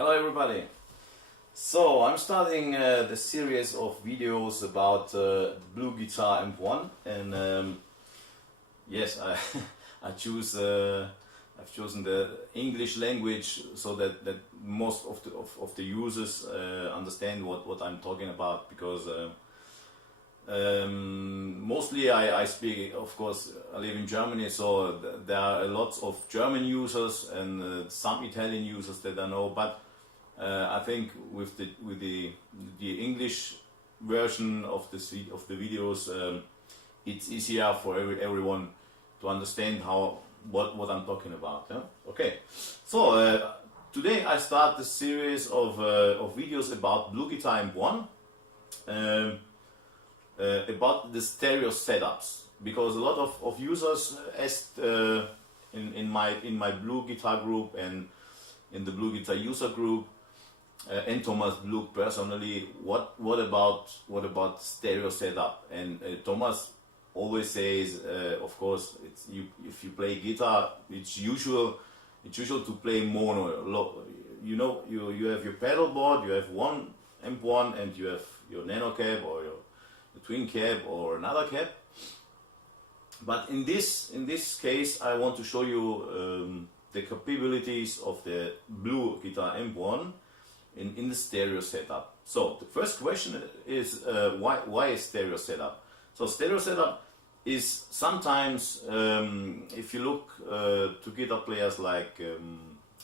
Hello everybody! So I'm starting the series of videos about BluGuitar MP1 and yes, I choose I've chosen the English language so that most of the users understand what I'm talking about, because mostly I speak, of course, I live in Germany, so there are lots of German users and some Italian users that I know, but I think with the English version of the videos, it's easier for everyone to understand what I'm talking about. Yeah? Okay, so today I start the series of videos about BluGuitar MP1. About the stereo setups, because a lot of users asked in my BluGuitar group and in the BluGuitar user group, and Thomas Blug personally, what about stereo setup? And Thomas always says, of course, if you play guitar, it's usual to play mono. You know, you have your pedal board, you have one MP1, and you have your nano cab or your twin cab or another cab. But in this case, I want to show you the capabilities of the BluGuitar MP1 in the stereo setup. So the first question is why is stereo setup? So stereo setup is sometimes, if you look to guitar players like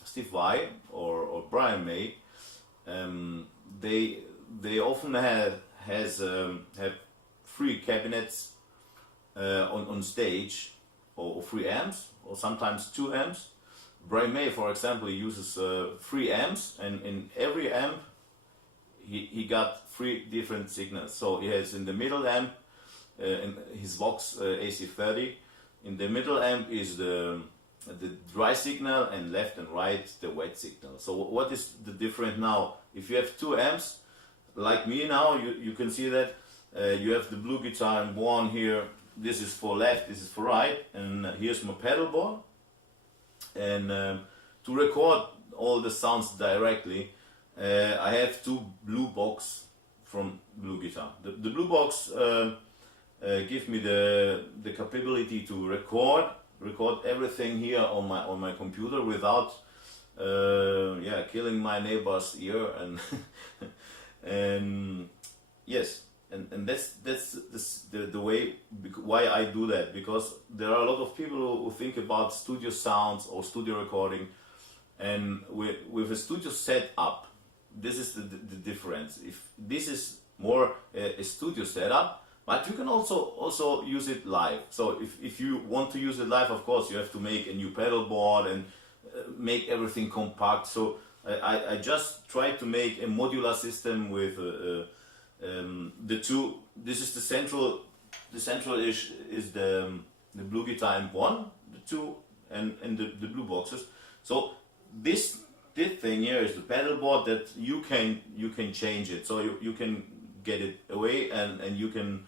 Steve Vai or Brian May, they often have three cabinets on stage, or three amps, or sometimes two amps. Brian May, for example, uses three amps, and in every amp he got three different signals. So he has in the middle amp in his Vox AC30. In the middle amp is the dry signal, and left and right the wet signal. So what is the difference now? If you have two amps, like me now, you can see that you have the BluGuitar MP1 here. This is for left, this is for right, and here's my pedal board. And to record all the sounds directly, I have two blue box from BluGuitar. The blue box give me the capability to record everything here on my computer without killing my neighbor's ear and and yes. And that's the way why I do that, because there are a lot of people who think about studio sounds or studio recording, and with a studio setup, this is the difference. If this is more a studio setup, but you can also use it live. So if you want to use it live, of course you have to make a new pedal board and make everything compact. So I just try to make a modular system with the two. This is the central is the BluGuitar MP1, the two and the blue boxes. So this thing here is the pedal board that you can change it. So you can get it away, and you can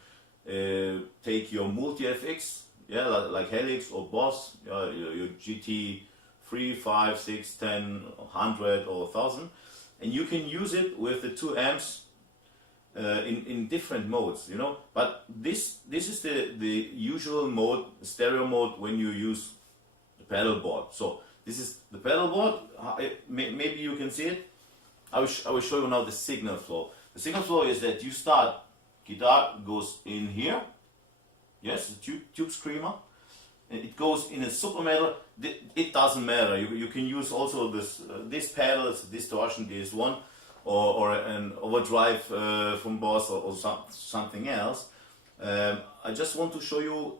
take your multi FX, like Helix or Boss, your GT 3, 5, 6, 10, 100 or 1000, and you can use it with the two amps in different modes, you know. But this is the usual mode, stereo mode, when you use the pedal board. So this is the pedal board. Maybe you can see it. I will show you now the signal flow. The signal flow is that you start, guitar goes in here, yes, the tube screamer, and it goes in a super metal. It doesn't matter. You can use also this pedals, distortion, this one, or an overdrive from Boss or something else. I just want to show you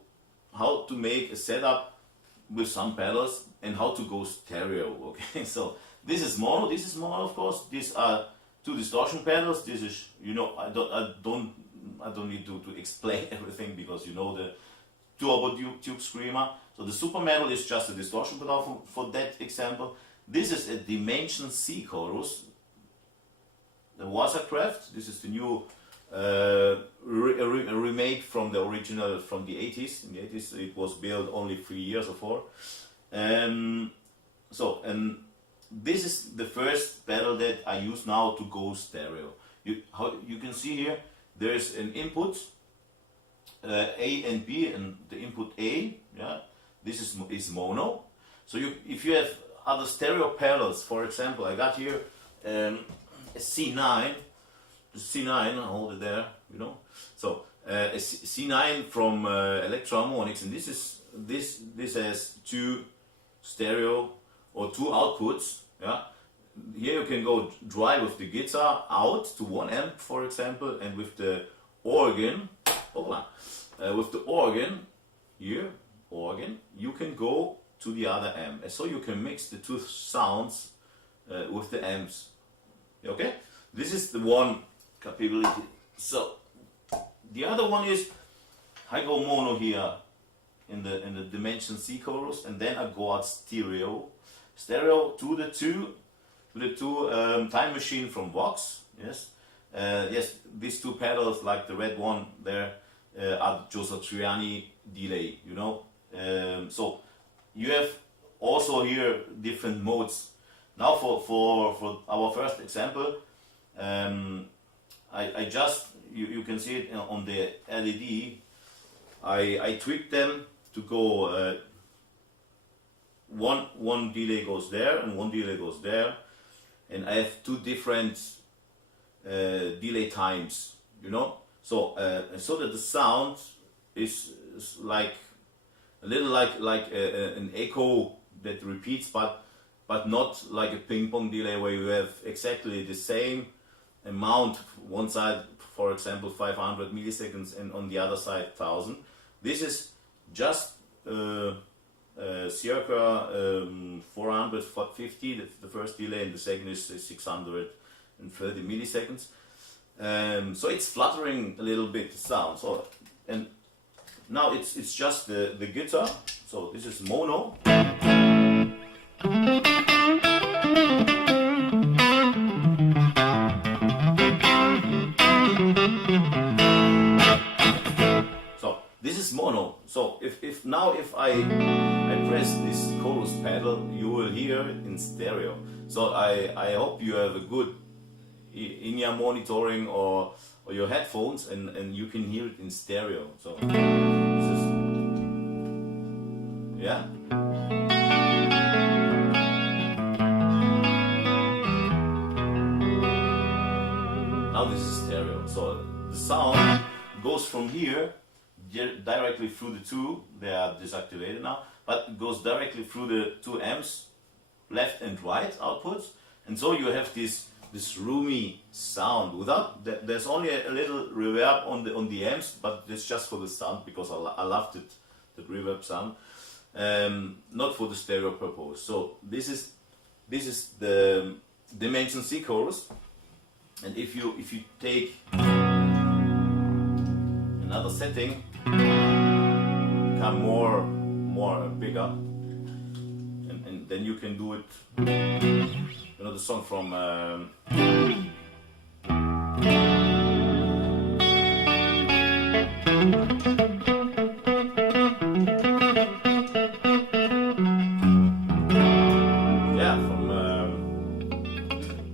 how to make a setup with some pedals and how to go stereo. Okay, so this is mono, of course. These are two distortion pedals. This is, you know, I don't need to explain everything, because you know the turbo tube screamer. So the super metal is just a distortion pedal for that example. This is a Dimension C chorus, the Wassercraft. This is the new remake from the original from the 80s. In the 80s it was built only 3 years or 4. So, and this is the first pedal that I use now to go stereo. You can see here there's an input A and B, and the input A, yeah, this is mono. So if you have other stereo pedals, for example, I got here a C9, the C9, I hold it there, you know. So a C9 from Electro-Harmonix, and this has two stereo or two outputs, yeah. Here you can go dry with the guitar out to one amp, for example, and with the organ, with the organ here, you can go to the other amp, and so you can mix the two sounds with the amps. Okay, this is the one capability. So the other one is I go mono here in the dimension C chorus, and then I go out stereo to the two Time Machine from Vox. Yes, yes, these two pedals, like the red one there, are Joe Satriani delay. You know, so you have also here different modes. Now for our first example, I just you can see it on the LED. I tweaked them to go one delay goes there and one delay goes there, and I have two different delay times, you know, so that the sound is like a little like an echo that repeats, but not like a ping pong delay where you have exactly the same amount, one side for example 500 milliseconds and on the other side 1000. This is just circa 450, that's the first delay, and the second is 630 milliseconds. So it's fluttering a little bit the sound. So, and now it's just the guitar. So this is mono. This is mono. So if I press this chorus pedal, you will hear it in stereo. So I hope you have a good in-ear monitoring or your headphones, and you can hear it in stereo. So this is, yeah. Now this is stereo. So the sound goes from here directly through the two. They are deactivated now, but it goes directly through the two amps, left and right outputs, and so you have this roomy sound. Without there's only a little reverb on the amps, but it's just for the sound, because I loved it, that reverb sound, not for the stereo purpose. So this is the dimension C chorus, and if you take another setting, become more bigger, and then you can do it. You know the song from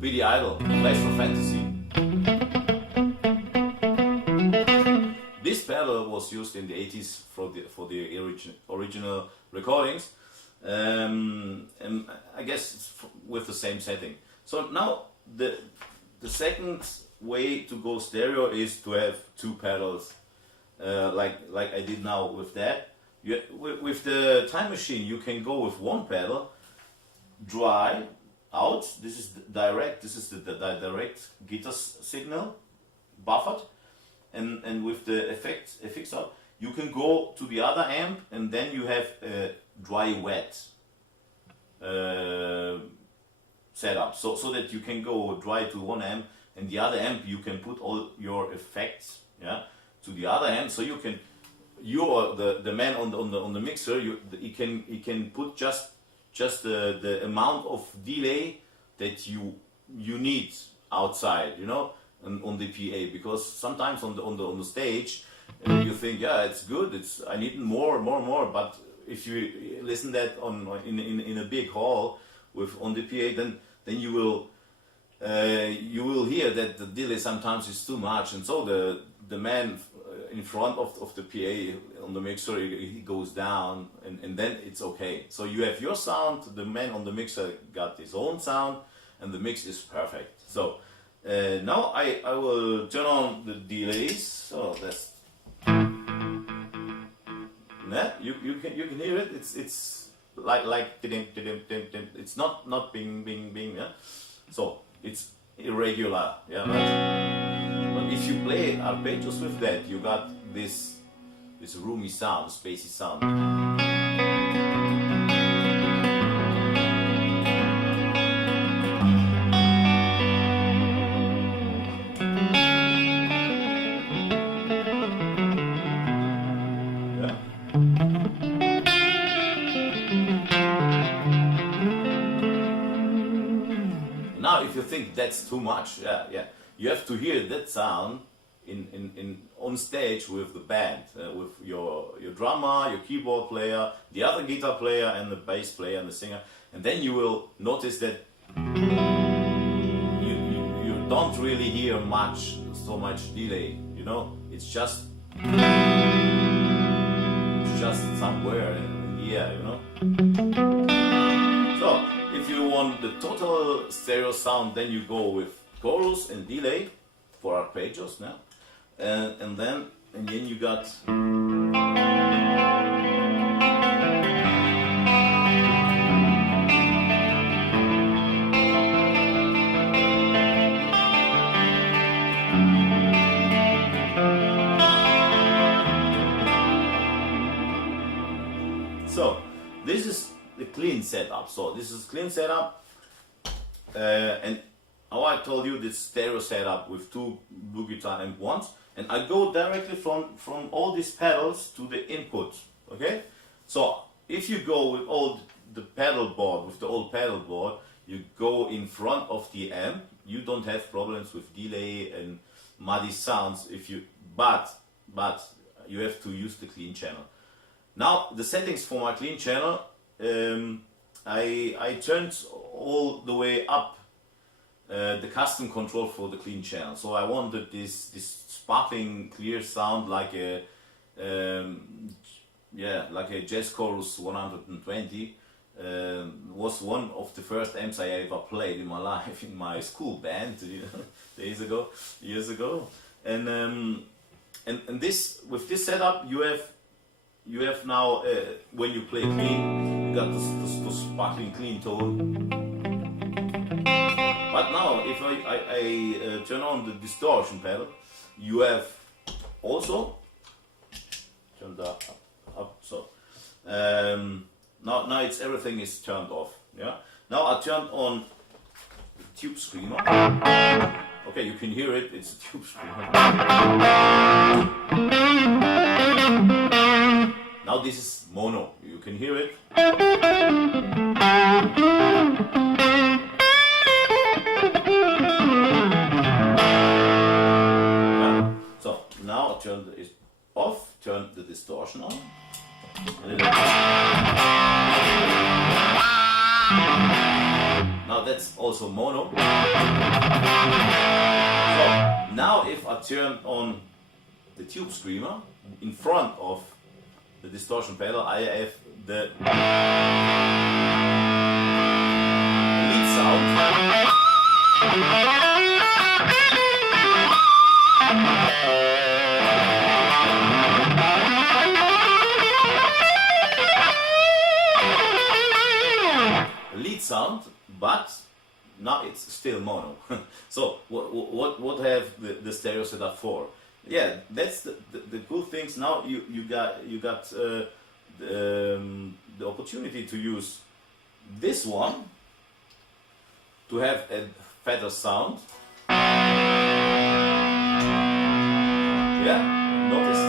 Billy Idol, Flash for Fantasy. This pedal was used in the 80s for the original recordings, and I guess it's with the same setting. So now the second way to go stereo is to have two pedals, like I did now with that. With the Time Machine, you can go with one pedal, dry out. This is direct. This is the direct guitar signal, buffered. And with the effects out, you can go to the other amp, and then you have a dry wet setup, so that you can go dry to one amp, and the other amp you can put all your effects, yeah, to the other amp. So you can, you're the man on the mixer, he can put just the amount of delay that you need outside, you know, on the PA, because sometimes on the stage you think, yeah, it's good, I need more, but if you listen that in a big hall with on the PA, then you will hear that the delay sometimes is too much, and so the man in front of the PA on the mixer, he goes down, and then it's okay. So you have your sound, the man on the mixer got his own sound, and the mix is perfect. So now I will turn on the delays. So that's you can hear it. It's like it's not bing bing bing. Yeah? So it's irregular. Yeah. But if you play arpeggios with that, you got this roomy sound, spacey sound. Yeah. Now, if you think that's too much, yeah, you have to hear that sound in on stage with the band, with your drummer, your keyboard player, the other guitar player, and the bass player and the singer, and then you will notice that you don't really hear so much delay. You know, it's just somewhere in the air. You know. So if you want the total stereo sound, then you go with chorus and delay for arpeggios now. And then you got so this is the clean setup. So this is clean setup, and how I told you this stereo setup with two BluGuitar amp ones. And I go directly from all these pedals to the input, okay? So if you go with all the pedal board, with the old pedal board, you go in front of the amp, you don't have problems with delay and muddy sounds but you have to use the clean channel. Now the settings for my clean channel, I turned all the way up the custom control for the clean channel. So I wanted this sparkling clear sound like a Jazz Chorus 120. Was one of the first amps I ever played in my life in my school band years ago. And this, with this setup, you have now when you play clean, you got the sparkling clean tone. But now, if I turn on the distortion pedal, you have also turned up. So now everything is turned off. Yeah. Now I turned on the tube screamer. Okay, you can hear it. It's a tube screamer. Now this is mono. You can hear it. Now turn it off, turn the distortion on. Now that's also mono. So now if I turn on the tube screamer in front of the distortion pedal, I have the lead sound. Sound, but now it's still mono. So what have the stereo setup for? Yeah, that's the cool things. Now you got the opportunity to use this one to have a fatter sound. Yeah, notice.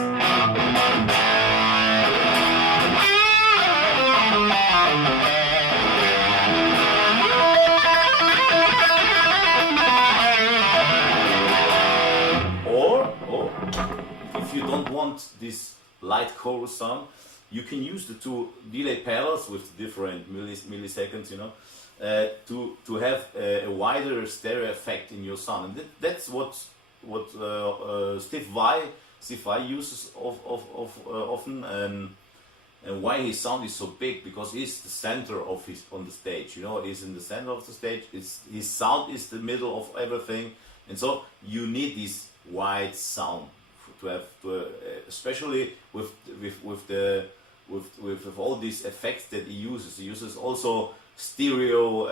If you don't want this light chorus sound, you can use the two delay pedals with different milliseconds, you know, to have a wider stereo effect in your sound. And that's what Steve Vai uses often, and why his sound is so big, because he's the center of on the stage. You know, he's in the center of the stage. His sound is the middle of everything, and so you need this wide sound to have, especially with all these effects that he uses. He uses also stereo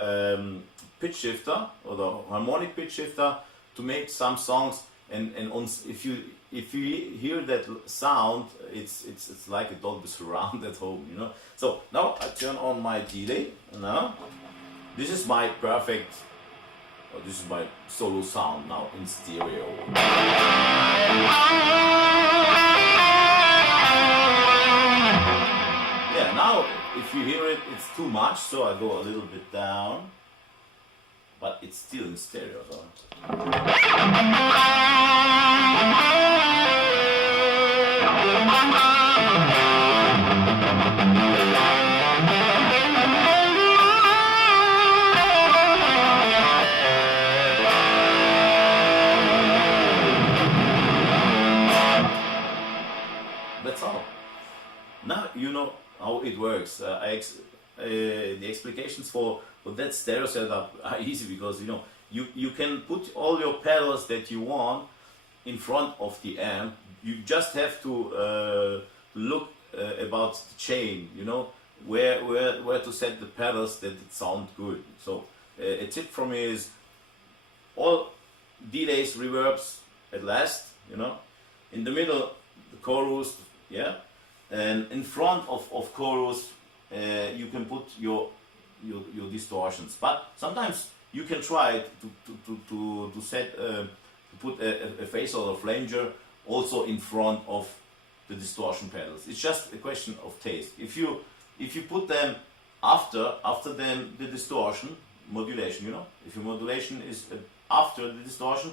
pitch shifter, or the harmonic pitch shifter, to make some songs. And if you hear that sound, it's like a Dolby Surround at home, you know. So now I turn on my delay. Now this is my perfect, or this is my solo sound now in stereo. Yeah, now if you hear it, it's too much, so I go a little bit down, but it's still in stereo. So. That's all. Now you know how it works. The explications for that stereo setup are easy, because you know you can put all your pedals that you want in front of the amp. You just have to look about the chain, you know, where to set the pedals that it sound good. So a tip from me is all delays, reverbs at last, you know, in the middle the chorus, yeah, and in front of chorus you can put your distortions. But sometimes you can try to set to put a phaser or a flanger also in front of the distortion pedals. It's just a question of taste. If you put them after the distortion modulation, you know, if your modulation is after the distortion,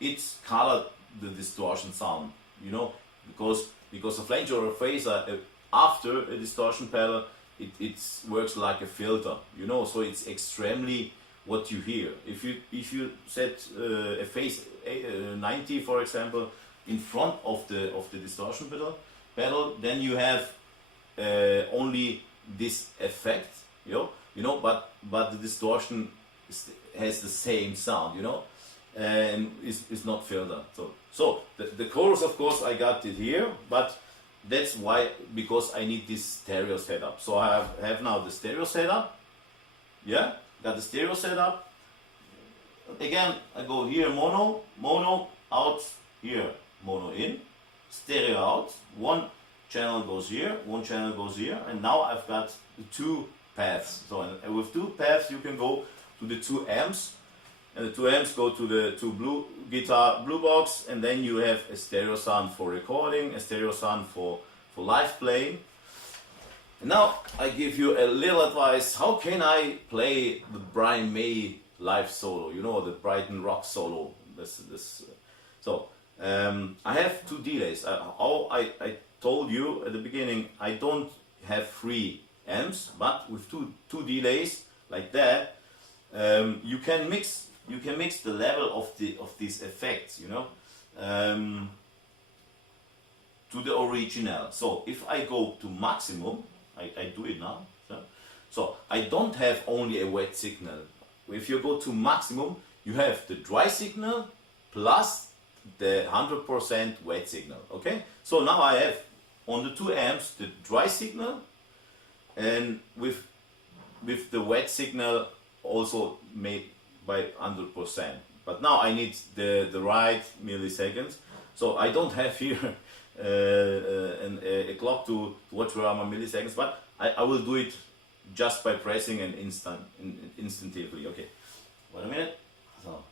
it's colored the distortion sound, you know, because a flanger or a phaser after a distortion pedal, it works like a filter, you know, so it's extremely what you hear. If you set a phase 90, for example, in front of the distortion pedal, then you have only this effect, you know, but the distortion has the same sound, you know, and is not filtered. So the chorus, of course, I got it here, but that's why, because I need this stereo setup. So I have now the stereo setup. Yeah, got the stereo setup. Again, I go here, mono out, here, mono in, stereo out. One channel goes here, one channel goes here, and now I've got the two paths. So and with two paths you can go to the two amps, and the two amps go to the two BluGuitar blue box, and then you have a stereo sound for recording, a stereo sound for live playing. And now I give you a little advice. How can I play the Brian May live solo? You know, the Brighton rock solo. So I have two delays. I told you at the beginning, I don't have 3 amps, but with two delays like that, you can mix the level of these effects, you know, to the original. So if I go to maximum, I do it now. So I don't have only a wet signal. If you go to maximum, you have the dry signal plus the 100% wet signal. Okay. So now I have on the 2 amps the dry signal, and with the wet signal also made by 100%. But now I need the right milliseconds. So I don't have here a clock to watch where are my milliseconds, but I will do it just by pressing and instantaneously. Okay, wait a minute. So.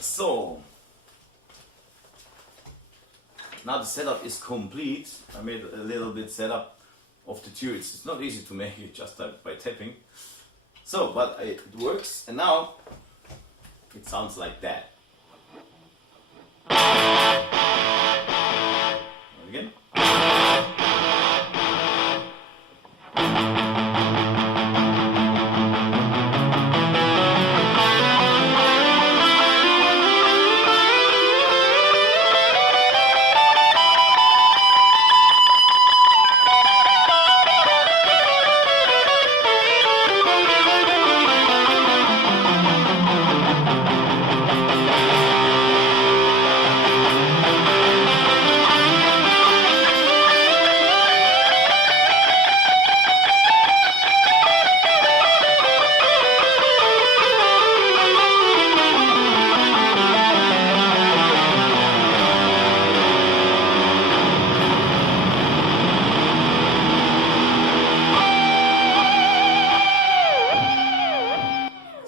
So, now the setup is complete. I made a little bit setup of the tune. It's not easy to make it just by tapping. So, but it works, and now it sounds like that. And again.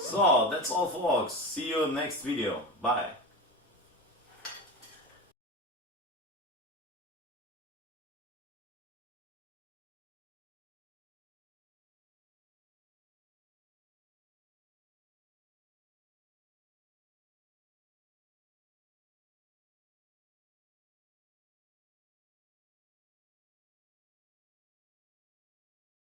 So that's all folks, see you next video, bye.